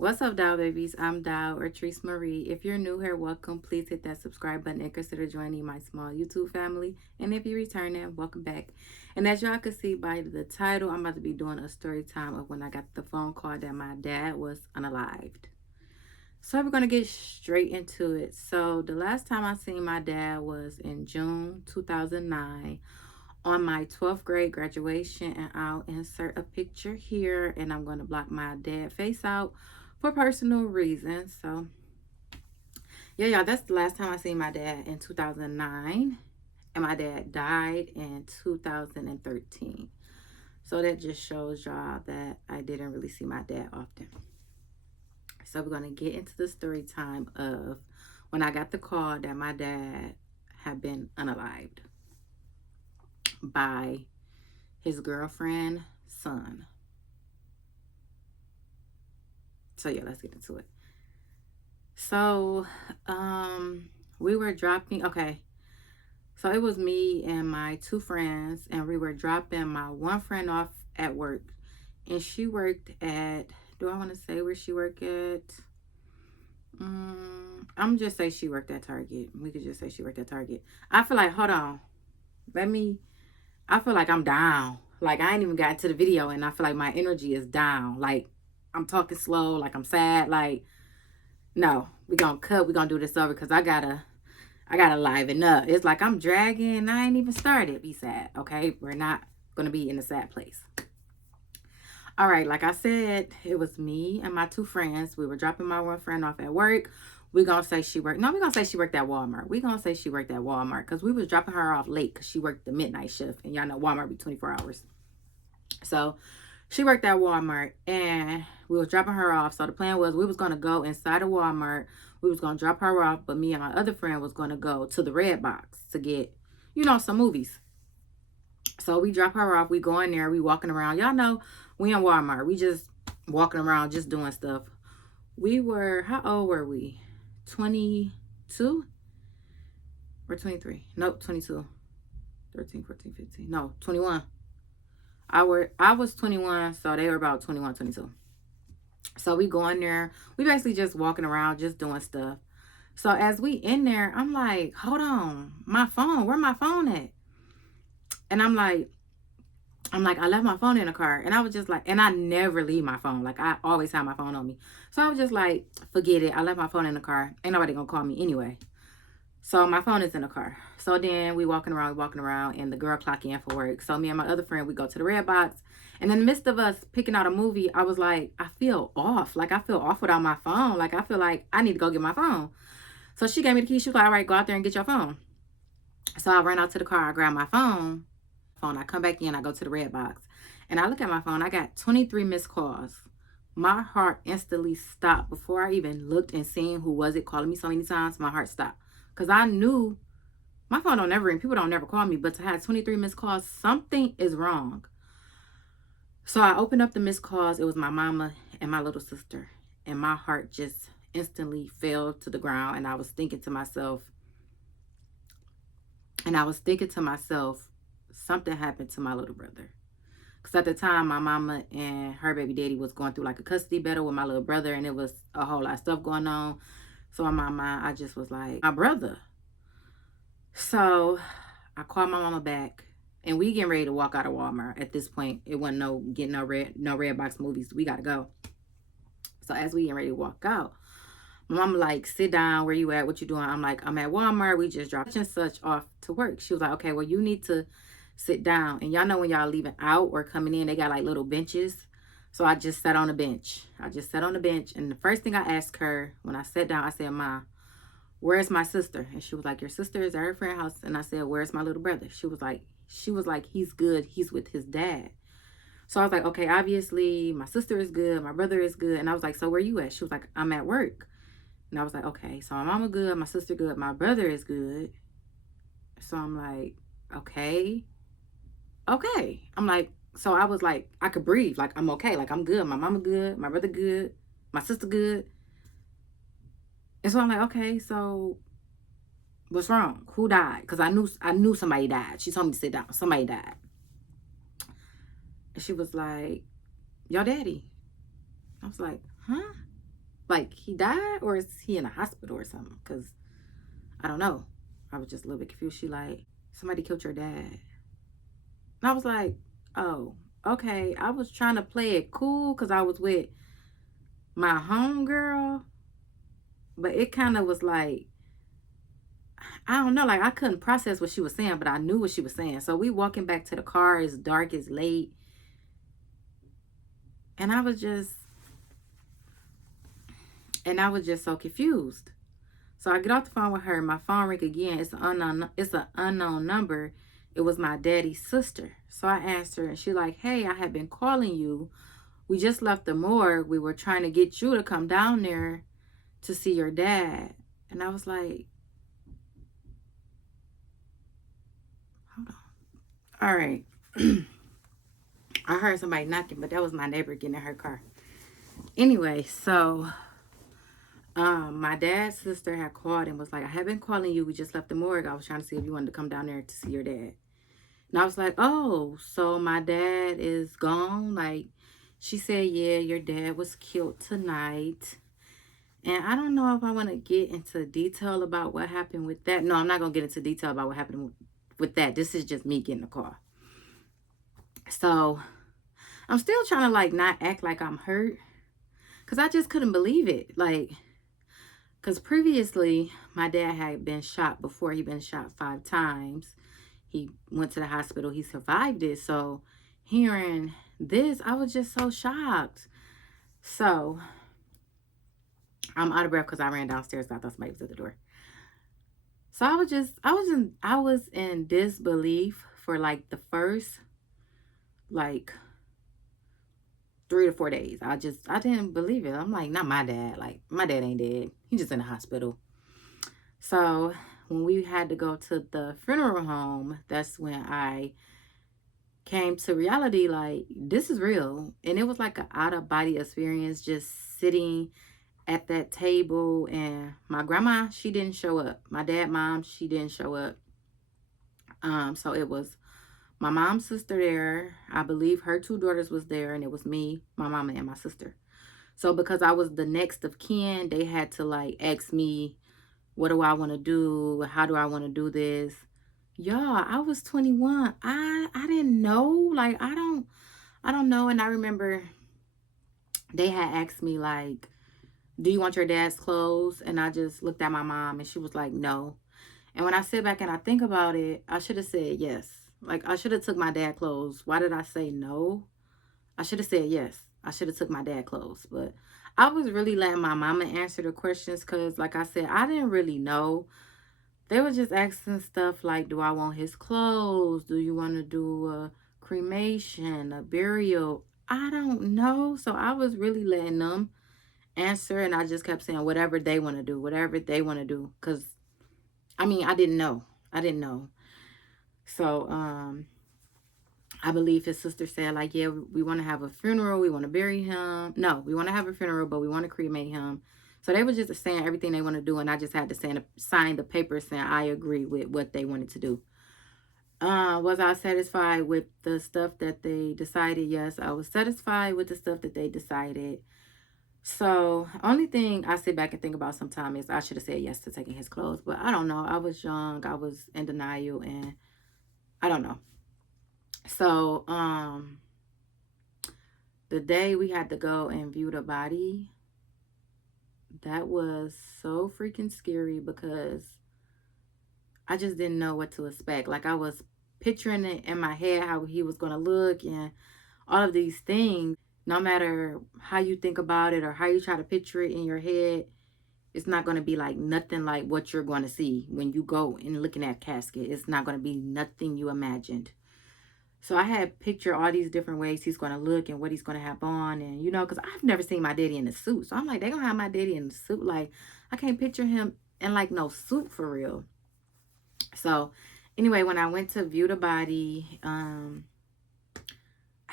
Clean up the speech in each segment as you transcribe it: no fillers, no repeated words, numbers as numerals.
What's up, Dow babies? I'm Dow or Treese Marie. If you're new here, welcome. Please hit that subscribe button and consider joining my small YouTube family. And if you're returning, welcome back. And as y'all can see by the title, I'm about to be doing a story time of when I got the phone call that my dad was unalived. So we're going to get straight into it. So the last time I seen my dad was in June 2009 on my 12th grade graduation, and I'll insert a picture here, and I'm going to block my dad face out for personal reasons. So yeah, y'all, that's the last time I seen my dad, in 2009, and my dad died in 2013. So that just shows y'all that I didn't really see my dad often. So we're going to get into the story time of when I got the call that my dad had been unalived by his girlfriend's son. So yeah, let's get into it. So we were dropping, so it was me and my two friends, and we were dropping my one friend off at work, and she worked at, do I want to say where she worked at? I'm just say she worked at Target. We could just say she worked at Target. I feel like, hold on, I feel like I'm down. Like I ain't even got to the video, and I feel like my energy is down. Like I'm talking slow, like I'm sad. Like, no, we're gonna do this over because I gotta liven up. It's like I'm dragging, I ain't even started. Be sad, okay? We're not gonna be in a sad place. All right, like I said, it was me and my two friends. We were dropping my one friend off at work. We're gonna say she worked at Walmart. We're gonna say she worked at Walmart because we was dropping her off late because she worked the midnight shift, and y'all know Walmart be 24 hours. So she worked at Walmart, and we was dropping her off. So the plan was we was gonna go inside of Walmart. We was gonna drop her off, but me and my other friend was gonna go to the Red Box to get, some movies. So we drop her off. We go in there. We walking around. Y'all know we in Walmart. We just walking around, just doing stuff. How old were we? 22 or 23? Nope, 22. 13, 14, 15. No, 21. I was 21, so they were about 21, 22. So we go in there. We basically just walking around, just doing stuff. So as we in there, I'm like, hold on, my phone, where my phone at? And I'm like, I left my phone in the car. And I was just like, and I never leave my phone. Like, I always have my phone on me. So I was just like, forget it. I left my phone in the car. Ain't nobody gonna call me anyway. So my phone is in the car. So then we walking around, and the girl clock in for work. So me and my other friend, we go to the Red Box. And in the midst of us picking out a movie, I was like, I feel off. Like, I feel off without my phone. Like, I feel like I need to go get my phone. So she gave me the key. She was like, all right, go out there and get your phone. So I ran out to the car. I grabbed my phone. I come back in. I go to the Red Box. And I look at my phone. I got 23 missed calls. My heart instantly stopped. Before I even looked and seen who was it calling me so many times, my heart stopped. Because I knew my phone don't never ring. People don't never call me. But to have 23 missed calls, something is wrong. So I opened up the missed calls. It was my mama and my little sister. And my heart just instantly fell to the ground. And I was thinking to myself, something happened to my little brother. Because at the time, my mama and her baby daddy was going through like a custody battle with my little brother. And it was a whole lot of stuff going on. So in my mind, I just was like, my brother. So I called my mama back, and we getting ready to walk out of Walmart. At this point, it wasn't no red box movies. We gotta go. So as we getting ready to walk out, my mama like, sit down. Where you at? What you doing? I'm like, I'm at Walmart. We just dropped and such off to work. She was like, okay, well, you need to sit down. And y'all know when y'all leaving out or coming in, they got like little benches. So I just sat on the bench. And the first thing I asked her when I sat down, I said, Ma, where's my sister? And she was like, your sister is at her friend's house. And I said, where's my little brother? She was like, he's good. He's with his dad. So I was like, okay, obviously my sister is good. My brother is good. And I was like, so where you at? She was like, I'm at work. And I was like, okay, so my mama good, my sister good, my brother is good. So I'm like, okay. I'm like, so I was like, I could breathe. Like, I'm okay. Like, I'm good. My mama good. My brother good. My sister good. And so I'm like, okay, so what's wrong? Who died? Because I knew somebody died. She told me to sit down. Somebody died. And she was like, your daddy. I was like, huh? Like, he died, or is he in a hospital or something? Because I don't know. I was just a little bit confused. She like, somebody killed your dad. And I was like, oh, okay. I was trying to play it cool because I was with my homegirl. But it kind of was like, I don't know. Like, I couldn't process what she was saying, but I knew what she was saying. So we walking back to the car. It's dark. It's late. And I was just so confused. So I get off the phone with her. My phone ring again. It's an unknown number. It was my daddy's sister. So I asked her, and she like, hey, I have been calling you. We just left the morgue. We were trying to get you to come down there to see your dad. And I was like, hold on. All right. I heard somebody knocking, but that was my neighbor getting in her car. Anyway, so my dad's sister had called and was like, I have been calling you. We just left the morgue. I was trying to see if you wanted to come down there to see your dad. And I was like, oh, so my dad is gone? Like, she said, yeah, your dad was killed tonight. And I don't know if I want to get into detail about what happened with that. No, I'm not going to get into detail about what happened with that. This is just me getting the call. So I'm still trying to like not act like I'm hurt, because I just couldn't believe it. Like, because previously my dad had been shot before. He'd been shot 5 times. He went to the hospital. He survived it. So hearing this, I was just so shocked. So I'm out of breath because I ran downstairs and I thought somebody was at the door. So I was in disbelief for like the first like 3 to 4 days. I didn't believe it. I'm like, not my dad. Like, my dad ain't dead. He's just in the hospital. So when we had to go to the funeral home, that's when I came to reality, like, this is real. And it was like an out of body experience, just sitting at that table. And my grandma, she didn't show up. My mom, she didn't show up. So it was my mom's sister there. I believe her 2 daughters was there, and it was me, my mama, and my sister. So because I was the next of kin, they had to like ask me, what do I want to do? How do I want to do this? Y'all, I was 21. I didn't know. Like, I don't know. And I remember they had asked me like, do you want your dad's clothes? And I just looked at my mom and she was like, no. And when I sit back and I think about it, I should have said yes. Like, I should have took my dad clothes. Why did I say no? I should have said yes. I should have took my dad clothes. But I was really letting my mama answer the questions because, like I said, I didn't really know. They were just asking stuff like, do I want his clothes? Do you want to do a cremation, a burial? I don't know. So I was really letting them answer. And I just kept saying whatever they want to do, whatever they want to do. Because, I mean, I didn't know. So, I believe his sister said, like, yeah, we want to have a funeral. We want to bury him. No, we want to have a funeral, but we want to cremate him. So they were just saying everything they want to do, and I just had to sign the paper saying I agree with what they wanted to do. Was I satisfied with the stuff that they decided? Yes, I was satisfied with the stuff that they decided. So only thing I sit back and think about sometimes is I should have said yes to taking his clothes, but I don't know. I was young. I was in denial, and I don't know. So, the day we had to go and view the body, that was so freaking scary because I just didn't know what to expect. Like, I was picturing it in my head, how he was going to look and all of these things. No matter how you think about it or how you try to picture it in your head, it's not going to be like nothing like what you're going to see when you go and looking at casket. It's not going to be nothing you imagined. So I had pictured all these different ways he's going to look and what he's going to have on. And, you know, because I've never seen my daddy in a suit. So I'm like, they're going to have my daddy in a suit. Like, I can't picture him in, like, no suit for real. So, anyway, when I went to view the body, I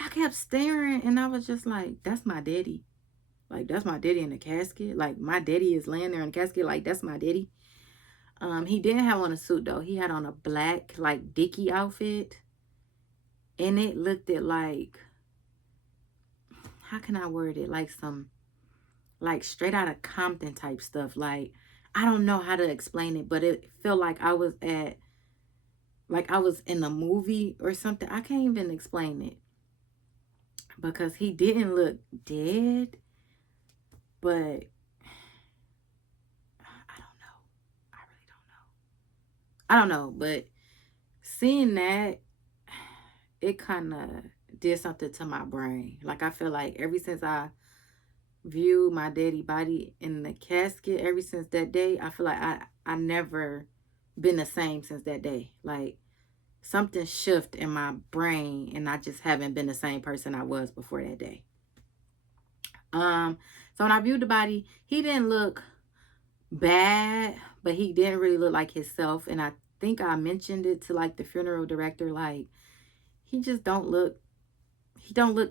kept staring. And I was just like, that's my daddy. Like, that's my daddy in the casket. Like, my daddy is laying there in the casket. Like, that's my daddy. He didn't have on a suit, though. He had on a black, like, Dickie outfit. And it looked at like, how can I word it? Like some like straight out of Compton type stuff. Like, I don't know how to explain it, but it felt like I was in a movie or something. I can't even explain it because he didn't look dead, but I don't know. I really don't know. I don't know, but seeing that, it kind of did something to my brain. Like, I feel like ever since I viewed my daddy body in the casket, ever since that day, I feel like I never been the same since that day. Like, something shift in my brain, and I just haven't been the same person I was before that day. So when I viewed the body, he didn't look bad, but he didn't really look like himself. And I think I mentioned it to like the funeral director, like, he just don't look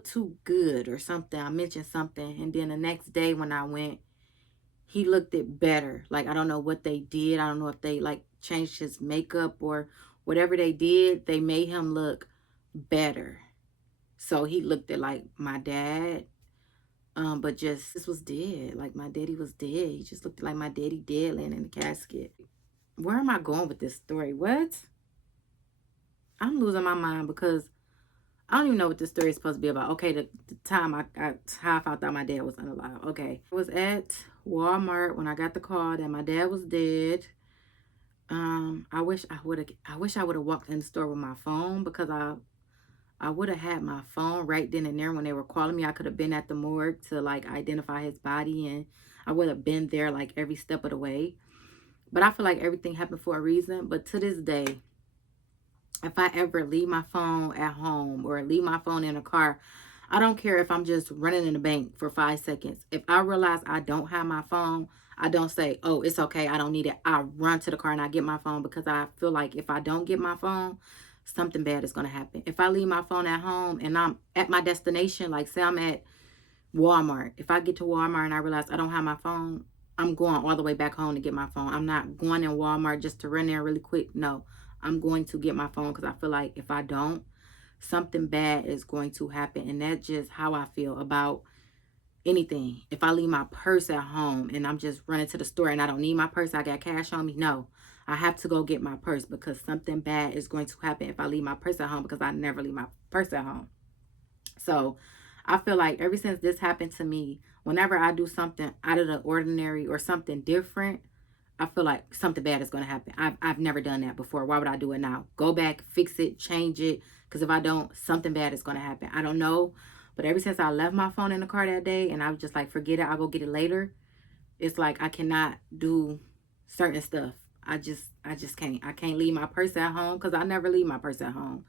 too good or something. I mentioned something, and then the next day when I went, he looked it better. Like, I don't know what they did. I don't know if they like changed his makeup or whatever they did. They made him look better. So he looked at like my dad. But just this was dead. Like, my daddy was dead. He just looked like my daddy dead laying in the casket. Where am I going with this story? What? I'm losing my mind because I don't even know what this story is supposed to be about. Okay, the time how I found out my dad was unalive. Okay. I was at Walmart when I got the call that my dad was dead. I wish I would have walked in the store with my phone because I would have had my phone right then and there when they were calling me. I could have been at the morgue to like identify his body, and I would have been there like every step of the way. But I feel like everything happened for a reason. But to this day, if I ever leave my phone at home or leave my phone in a car, I don't care if I'm just running in the bank for 5 seconds. If I realize I don't have my phone, I don't say, oh, it's okay, I don't need it. I run to the car and I get my phone because I feel like if I don't get my phone, something bad is going to happen. If I leave my phone at home and I'm at my destination, like say I'm at Walmart. If I get to Walmart and I realize I don't have my phone, I'm going all the way back home to get my phone. I'm not going in Walmart just to run there really quick. No, I'm going to get my phone because I feel like if I don't, something bad is going to happen. And that's just how I feel about anything. If I leave my purse at home and I'm just running to the store and I don't need my purse, I got cash on me. No, I have to go get my purse because something bad is going to happen if I leave my purse at home because I never leave my purse at home. So I feel like ever since this happened to me, whenever I do something out of the ordinary or something different, I feel like something bad is going to happen. I've never done that before. Why would I do it now? Go back, fix it, change it. Because if I don't, something bad is going to happen. I don't know. But ever since I left my phone in the car that day and I was just like, forget it, I'll go get it later. It's like I cannot do certain stuff. I just can't. I can't leave my purse at home because I never leave my purse at home.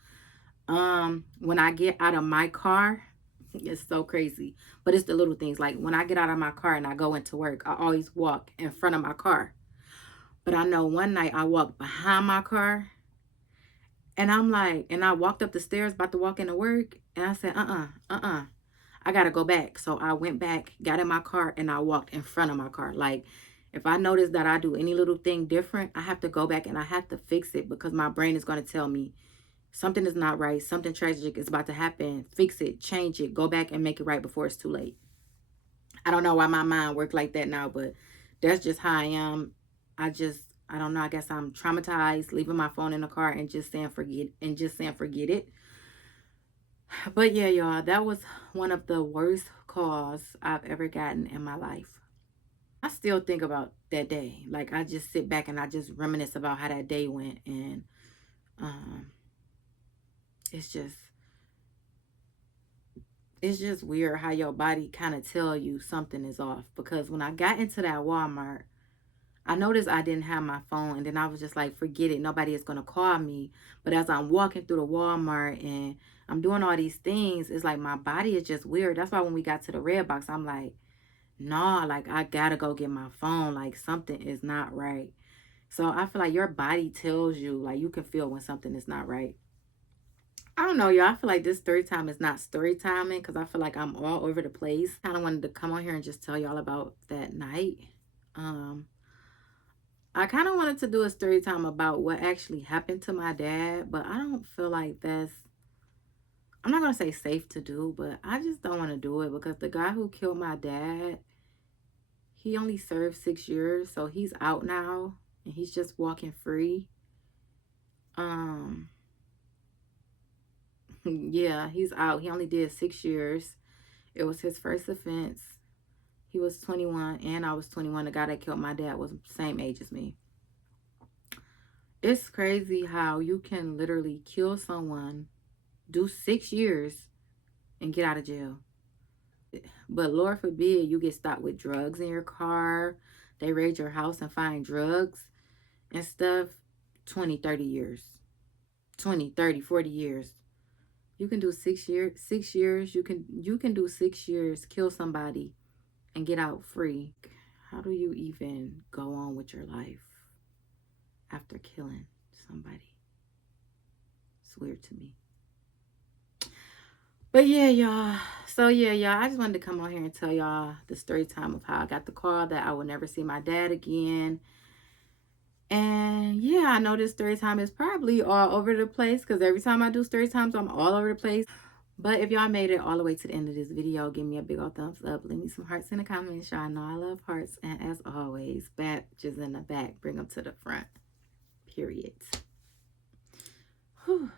When I get out of my car, it's so crazy. But it's the little things. Like when I get out of my car and I go into work, I always walk in front of my car. But I know one night I walked behind my car and I'm like, and I walked up the stairs about to walk into work and I said, I gotta go back. So I went back, got in my car, and I walked in front of my car. Like if I notice that I do any little thing different, I have to go back and I have to fix it because my brain is gonna tell me something is not right, something tragic is about to happen. Fix it, change it, go back and make it right before it's too late. I don't know why my mind works like that now, but that's just how I am. I don't know. I guess I'm traumatized leaving my phone in the car and just saying forget it. But yeah, y'all, that was one of the worst calls I've ever gotten in my life. I still think about that day. Like I just sit back and I just reminisce about how that day went, and um, it's just weird how your body kind of tell you something is off. Because when I got into that Walmart, I noticed I didn't have my phone, and then I was just like, forget it, nobody is going to call me. But as I'm walking through the Walmart and I'm doing all these things, it's like my body is just weird. That's why when we got to the red box, I'm like, nah, like I gotta go get my phone. Like something is not right. So I feel like your body tells you, like you can feel when something is not right. I don't know, y'all. I feel like this story time is not story timing because I feel like I'm all over the place. Kind of wanted to come on here and just tell y'all about that night. Um, I kind of wanted to do a story time about what actually happened to my dad, but I don't feel like that's, I'm not going to say safe to do, but I just don't want to do it because the guy who killed my dad, He only served 6 years, so he's out now and he's just walking free. Yeah, he's out. He only did 6 years. It was his first offense. He was 21 and I was 21. The guy that killed my dad was the same age as me. It's crazy how you can literally kill someone, do 6 years, and get out of jail. But Lord forbid you get stopped with drugs in your car. They raid your house and find drugs and stuff. 20, 30 years. 20, 30, 40 years. You can do 6 years. 6 years. You can do 6 years, kill somebody, and get out free. How do you even go on with your life after killing somebody? It's weird to me. But yeah, y'all. So yeah, y'all. I just wanted to come on here and tell y'all the story time of how I got the call that I will never see my dad again. And yeah, I know this story time is probably all over the place because every time I do story times, I'm all over the place. But if y'all made it all the way to the end of this video, give me a big old thumbs up. Leave me some hearts in the comments. Y'all know I love hearts. And as always, badges in the back. Bring them to the front. Period. Whew.